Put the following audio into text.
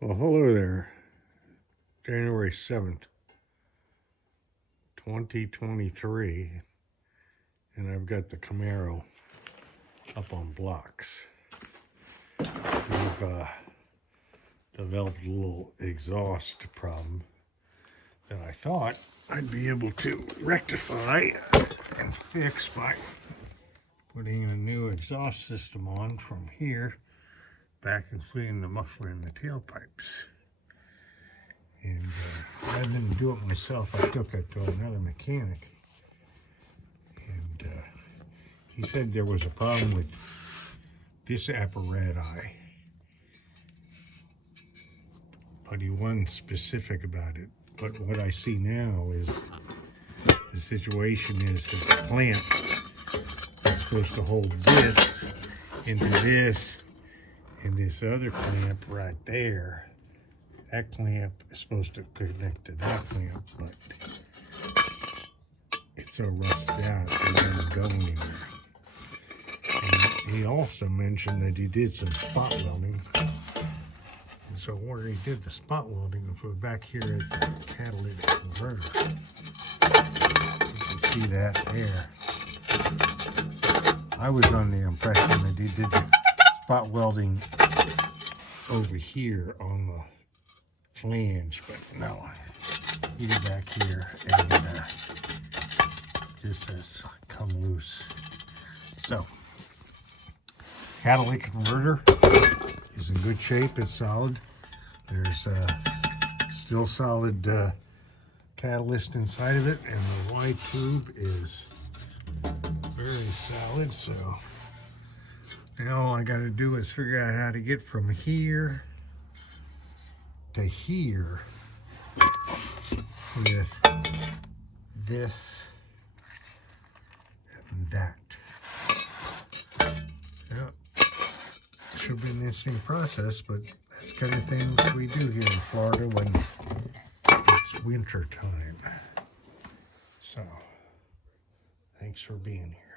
Well, hello there. January 7th, 2023, and I've got the Camero up on blocks. We've developed a little exhaust problem that I thought I'd be able to rectify and fix by putting a new exhaust system on from here back and fitting the muffler in the tailpipes. And rather than do it myself, I took it to another mechanic. And he said there was a problem with this apparatus, but he wasn't specific about it. But what I see now is the situation is that the clamp is supposed to hold this into this and this other clamp right there. That clamp is supposed to connect to that clamp, but it's so rusted out it doesn't go anywhere. And he also mentioned that he did some spot welding. And so where he did the spot welding was back here at the catalytic converter. You can see that there. I was under the impression that he did the spot welding over here on the flange, but no, he did back here, and just says come loose. So catalytic converter is in good shape. It's solid. There's still solid catalyst inside of it, and the Y tube is very solid. So now all I got to do is figure out how to get from here to here with this and that. Yep. Should be an interesting process, but that's the kind of things we do here in Florida when it's winter time. So, thanks for being here.